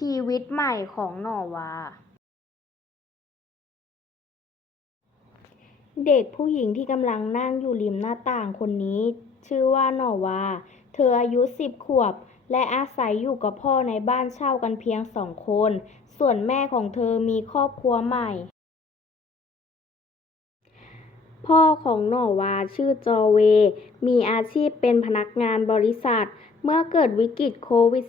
ชีวิตใหม่ของหน่อวา เด็กผู้หญิงที่กำลังนั่งอยู่ริมหน้าต่างคนนี้ ชื่อว่าหน่อวา เธออายุสิบขวบ และอาศัยอยู่กับพ่อในบ้านเช่ากันเพียงสองคน ส่วนแม่ของเธอมีครอบครัวใหม่ พ่อของหน่อวาชื่อจอเว มีอาชีพเป็นพนักงานบริษัท เมื่อเกิดวิกฤตโควิด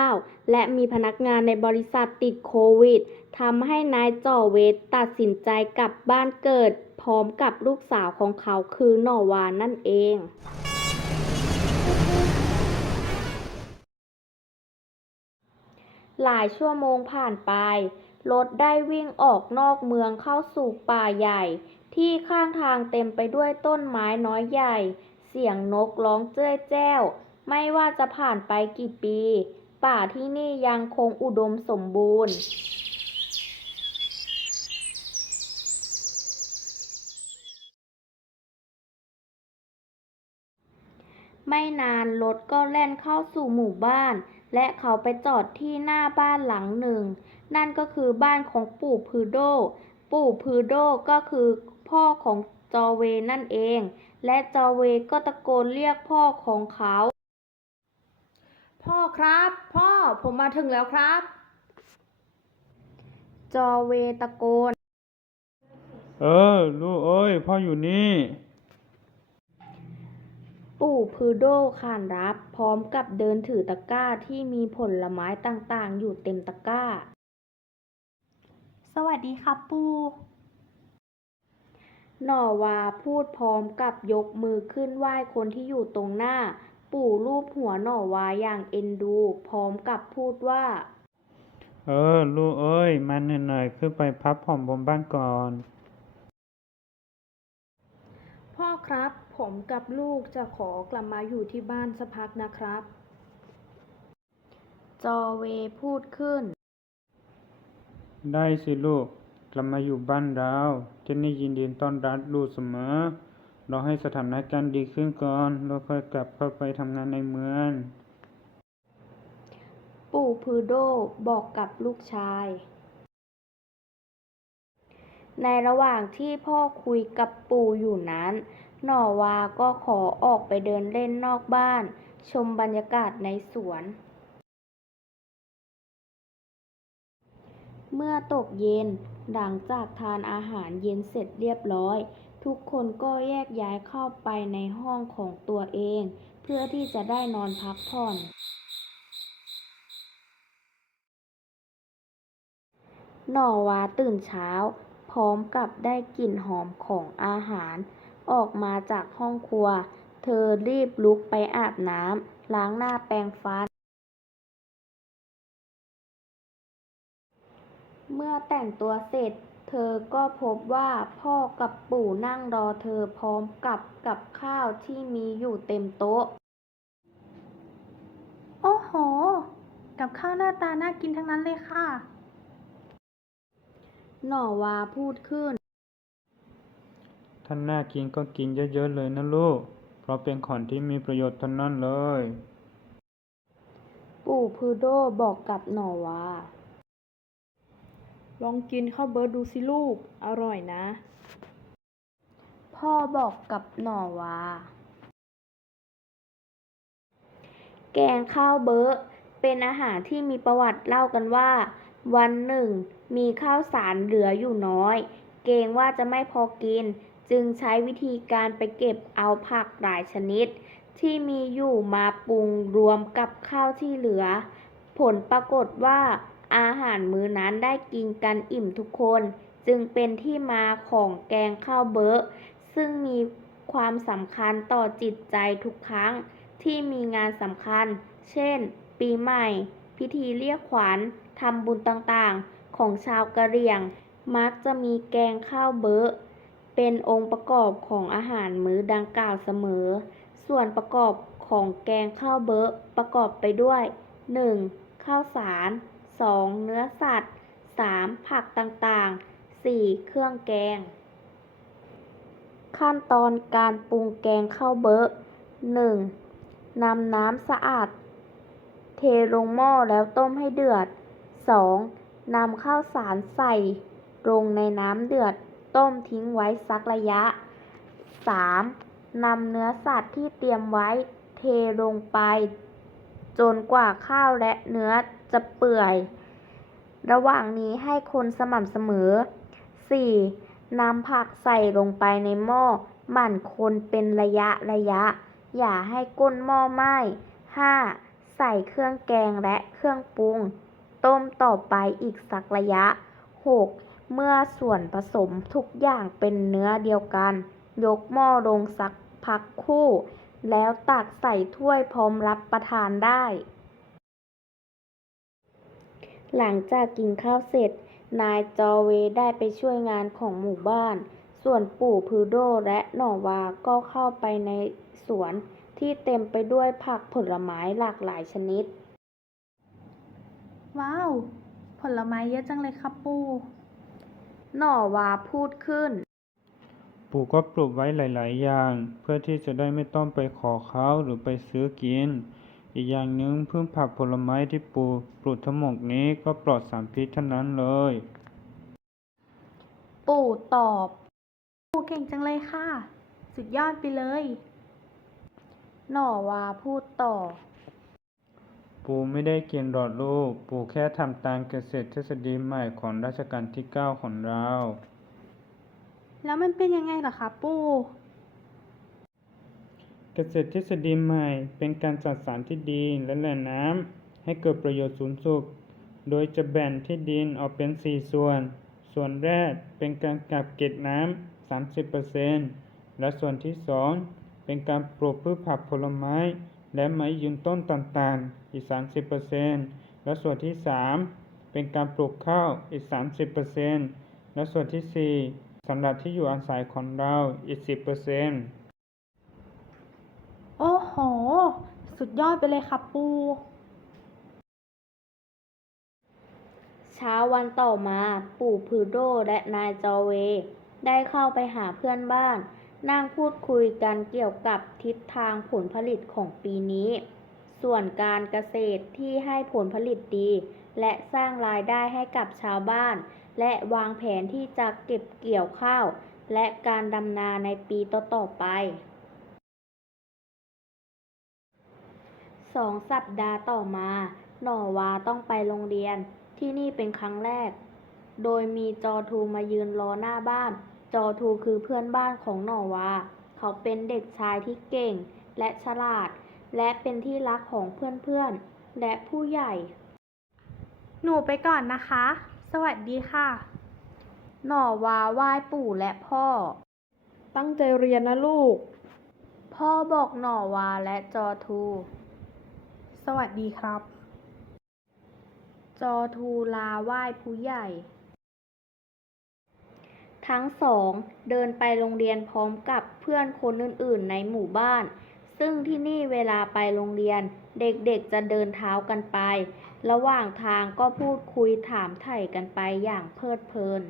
-19 และมีพนักงานในบริษัทติดโควิดทำให้นายจอเวตัดสินใจกลับบ้านเกิด พร้อมกับลูกสาวของเขาคือหน่อวานั่นเองหลายชั่วโมงผ่านไป รถได้วิ่งออกนอกเมืองเข้าสู่ป่าใหญ่ ที่ข้างทางเต็มไปด้วยต้นไม้น้อยใหญ่ เสียงนกร้องเจ้ยแจ้ว ไม่ว่าจะผ่านไปกี่ปี ป่าที่นี่ยังคงอุดมสมบูรณ์ไม่นานรถก็แล่นเข้าสู่หมู่บ้าน และเขาไปจอดที่หน้าบ้านหลังหนึ่ง นั่นก็คือบ้านของปู่พือโด ปู่พือโดก็คือพ่อของจอเวนั่นเอง และจอเวก็ตะโกนเรียกพ่อของเขา ครับ พ่อผมมาถึงแล้วครับ จอเวตะโกน เออ ลูกเอ้ย พ่ออยู่นี่ ปู่พือโดขานรับ พร้อมกับเดินถือตะกร้าที่มีผลไม้ต่างๆ อยู่เต็มตะกร้า สวัสดีครับปูหน่อวาพูดพร้อมกับยกมือขึ้นไหว้คนที่อยู่ตรงหน้า ปู่รูปหัวหน่อวาอย่างเอ็นดู พร้อมกับพูดว่า เออ ลูกเอ้ย มาเหนื่อยๆขึ้นไปพักผ่อนบนบ้านก่อน พ่อครับ ผมกับลูกจะขอกลับมาอยู่ที่บ้านสักพักนะครับ จอเวพูดขึ้น ได้สิลูก กลับมาอยู่บ้านเราเจนนี่ยินดีต้อนรับลูกเสมอ รอให้สถานการณ์ดีขึ้นก่อนแล้วค่อยกลับเข้าไปทำงานในเมือง ปู่พือโดบอกกับลูกชาย ในระหว่างที่พ่อคุยกับปู่อยู่นั้น หน่อวาก็ขอออกไปเดินเล่นนอกบ้าน ชมบรรยากาศในสวน เมื่อตกเย็นหลังจากทานอาหารเย็นเสร็จเรียบร้อย ทุกคนก็แยกย้ายเข้าไปในห้องของตัวเอง เพื่อที่จะได้นอนพักผ่อน หน่อวาตื่นเช้า พร้อมกับได้กลิ่นหอมของอาหาร ออกมาจากห้องครัว เธอรีบลุกไปอาบน้ำล้างหน้าแปรงฟันเมื่อแต่งตัวเสร็จ เธอก็พบว่าพ่อกับปู่นั่งรอเธอพร้อมกับกับข้าวที่มีอยู่เต็มโต๊ะ โอ้โห กับข้าวหน้าตาน่ากินทั้งนั้นเลยค่ะ หน่อวาพูดขึ้น ท่านน่ากินก็กินเยอะๆเลยนะลูก เพราะเป็นของที่มีประโยชน์ทั้งนั้นเลย ปู่พือโดบอกกับหน่อวา ลองกินข้าวเบิร์ดดูสิลูก อร่อยนะ พ่อบอกกับหน่อว่า แกงข้าวเบอะเป็นอาหารที่มีประวัติเล่ากันว่า วันหนึ่ง มีข้าวสารเหลืออยู่น้อย เกรงว่าจะไม่พอกิน จึงใช้วิธีการไปเก็บเอาผักหลายชนิด ที่มีอยู่มาปรุงรวมกับข้าวที่เหลือ ผลปรากฏว่า อาหารมื้อนั้นได้กินกันอิ่มทุกคน จึงเป็นที่มาของแกงข้าวเบอะซึ่งมีความสำคัญต่อจิตใจทุกครั้งที่มีงานสำคัญ เช่น ปีใหม่ พิธีเรียกขวัญทำบุญต่างๆ ของชาวกะเหรี่ยง มักจะมีแกงข้าวเบอะเป็นองค์ประกอบของอาหารมื้อดังกล่าวเสมอ ส่วนประกอบของแกงข้าวเบอะประกอบไปด้วย 1. ข้าวสาร 2. เนื้อสัตว์ 3. ผักต่างๆ 4. เครื่องแกง ขั้นตอนการปรุงแกงข้าวเบอะ 1. นำน้ำสะอาด เทลงหม้อแล้วต้มให้เดือด 2. นำข้าวสารใส่ ลงในน้ำเดือด ต้มทิ้งไว้สักระยะ 3. นำเนื้อสัตว์ที่เตรียมไว้ เทลงไป จนกว่าข้าวและเนื้อ จะเปื่อย ระหว่างนี้ให้คนสม่ำเสมอ 4. นำผักใส่ลงไปในหม้อหมั่นคนเป็นระยะระยะ อย่าให้ก้นหม้อไหม้ 5. ใส่เครื่องแกงและเครื่องปรุง ต้มต่อไปอีกสักระยะ 6. เมื่อส่วนผสมทุกอย่างเป็นเนื้อเดียวกัน ยกหม้อลงสักพักคู่ แล้วตักใส่ถ้วยพร้อมรับประทานได้ หลังจากกินข้าวเสร็จ นายจอเวได้ไปช่วยงานของหมู่บ้าน ส่วนปู่พือโดและหน่อวาก็เข้าไปในสวนที่เต็มไปด้วยผักผลไม้หลากหลายชนิด ว้าว ผลไม้เยอะจังเลยครับปู่หน่อวาพูดขึ้น ปู่ก็ปลูกไว้หลาย ๆ อย่าง เพื่อที่จะได้ไม่ต้องไปขอเขาหรือไปซื้อกิน อีกอย่างหนึ่งพืชผักผลไม้ที่ปู่ปลูกทั้งหมดนี้ก็ปลอดสารพิษทั้งนั้นเลย ปู่ตอบปู่เก่งจังเลยค่ะ สุดยอดไปเลย หน่อวาพูดต่อ ปู่ไม่ได้เกียนหรอกลูก ปู่แค่ทำตามเกษตรทฤษฎีใหม่ของรัชกาลที่ 9 ของเรา แล้วมันเป็นยังไงล่ะคะปู่ เกษตรทฤษฎีใหม่เป็นการจัดสรรที่ดีและแหล่งน้ำให้เกิดประโยชน์สูงสุด โดยจะแบ่งที่ดินออกเป็น 4 ส่วน ส่วนแรกเป็นการกักเก็บน้ำ 30%และส่วนที่ 2 เป็นการปลูกพืชผักผลไม้ และไม้ยืนต้นต่างๆ อีก 30%และส่วนที่ 3 เป็นการปลูกข้าวอีก 30%และส่วนที่ 4สำหรับที่อยู่อาศัยของเราอีก 10% โอ้โห สุดยอดไปเลยครับปู่เช้าวันต่อมาปู่พืโดและนายจอเว ได้เข้าไปหาเพื่อนบ้าน นั่งพูดคุยกันเกี่ยวกับทิศทางผลผลิตของปีนี้ ส่วนการเกษตรที่ให้ผลผลิตดี และสร้างรายได้ให้กับชาวบ้าน และวางแผนที่จะเก็บเกี่ยวข้าว และการดำนาในปีต่อๆไป สองสัปดาห์ต่อมา หน่อวาต้องไปโรงเรียน ที่นี่เป็นครั้งแรก โดยมีจอทูมายืนรอหน้าบ้าน จอทูคือเพื่อนบ้านของหน่อวา เขาเป็นเด็กชายที่เก่งและฉลาด และเป็นที่รักของเพื่อนๆ และผู้ใหญ่ หนูไปก่อนนะคะ สวัสดีค่ะ หน่อวาไหว้ปู่และพ่อ ตั้งใจเรียนนะลูก พ่อบอกหน่อวาและจอทู สวัสดีครับ จอทูลาไหว้ผู้ใหญ่ ทั้งสองเดินไปโรงเรียนพร้อมกับเพื่อนคนอื่นๆในหมู่บ้าน ซึ่งที่นี่เวลาไปโรงเรียนเด็กๆจะเดินเท้ากันไป ระหว่างทางก็พูดคุยถามไถ่กันไปอย่างเพลิดเพลิน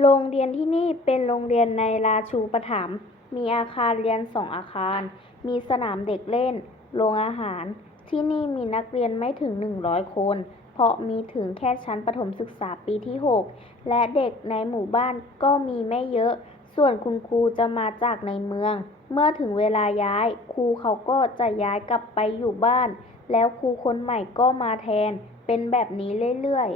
โรงเรียนที่นี่เป็นโรงเรียนในราชูปถัมภ์มีอาคารเรียนสองอาคาร มีสนามเด็กเล่น โรงอาหาร ที่นี่มีนักเรียนไม่ถึง 100 คน เพราะมีถึงแค่ชั้นประถมศึกษาปีที่ 6 และเด็กในหมู่บ้านก็มีไม่เยอะ ส่วนคุณครูจะมาจากในเมือง เมื่อถึงเวลาย้าย ครูเขาก็จะย้ายกลับไปอยู่บ้าน แล้วครูคนใหม่ก็มาแทน เป็นแบบนี้เรื่อย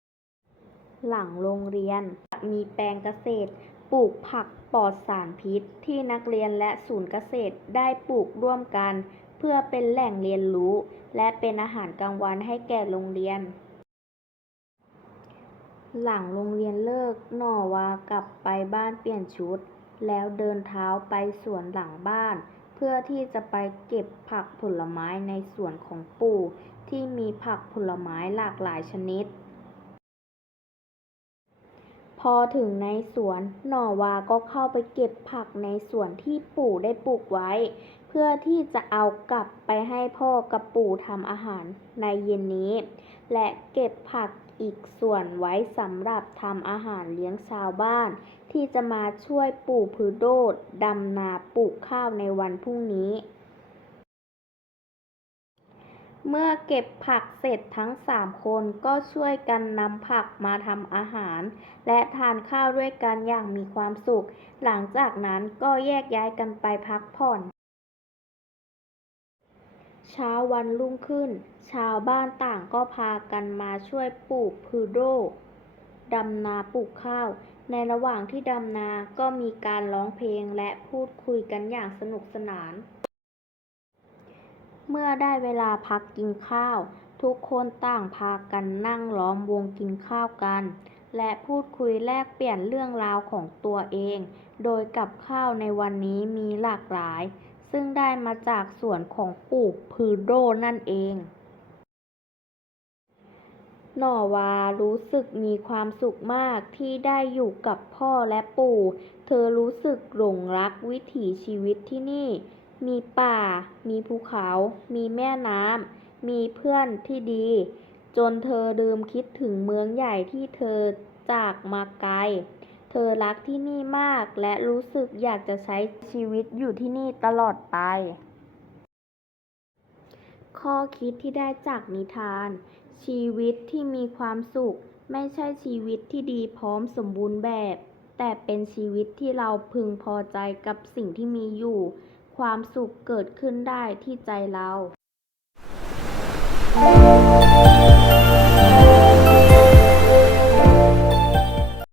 ๆหลังโรงเรียน มีแปลงเกษตร ปลูกผักปลอดสารพิษที่นักเรียนและศูนย์เกษตรได้ปลูกร่วมกัน เพื่อเป็นแหล่งเรียนรู้ และเป็นอาหารกลางวันให้แก่โรงเรียน หลังโรงเรียนเลิกหน่อวากลับไปบ้านเปลี่ยนชุด แล้วเดินเท้าไปสวนหลังบ้าน เพื่อที่จะไปเก็บผักผลไม้ในสวนของปู่ที่มีผักผลไม้หลากหลายชนิด พอถึงในสวนหน่อวาก็เข้าไปเก็บผักในสวนที่ปู่ได้ปลูกไว้ เพื่อที่จะเอากลับไปให้พ่อกับปู่ทำอาหารในเย็นนี้ และเก็บผักอีกส่วนไว้สำหรับทำอาหารเลี้ยงชาวบ้าน ที่จะมาช่วยปู่พือโดดดำนาปลูกข้าวในวันพรุ่งนี้ เมื่อเก็บผักเสร็จทั้งสามคนก็ช่วยกันนำผักมาทำอาหาร และทานข้าวด้วยกันอย่างมีความสุข หลังจากนั้นก็แยกย้ายกันไปพักผ่อน เช้าวันรุ่งขึ้น ชาวบ้านต่างก็พากันมาช่วยปลูกพืโดดำนาปลูกข้าว ในระหว่างที่ดำนาก็มีการร้องเพลงและพูดคุยกันอย่างสนุกสนาน เมื่อได้เวลาพักกินข้าว ทุกคนต่างพากันนั่งล้อมวงกินข้าวกัน และพูดคุยแลกเปลี่ยนเรื่องราวของตัวเอง โดยกับข้าวในวันนี้มีหลากหลาย ซึ่งได้มาจากสวนของปู่พือโดนั่นเองหน่อวารู้สึกมีความสุขมากที่ได้อยู่กับพ่อและปู่ เธอรู้สึกหลงรักวิถีชีวิตที่นี่ มีป่า มีภูเขา มีแม่น้ำ มีเพื่อนที่ดี จนเธอลืมคิดถึงเมืองใหญ่ที่เธอจากมาไกล เธอรักที่นี่มากและรู้สึกอยากจะใช้ชีวิตอยู่ที่นี่ตลอดไป ข้อคิดที่ได้จากนิทาน ชีวิตที่มีความสุข ไม่ใช่ชีวิตที่ดีพร้อมสมบูรณ์แบบ แต่เป็นชีวิตที่เราพึงพอใจกับสิ่งที่มีอยู่ ความสุขเกิดขึ้นได้ที่ใจเรา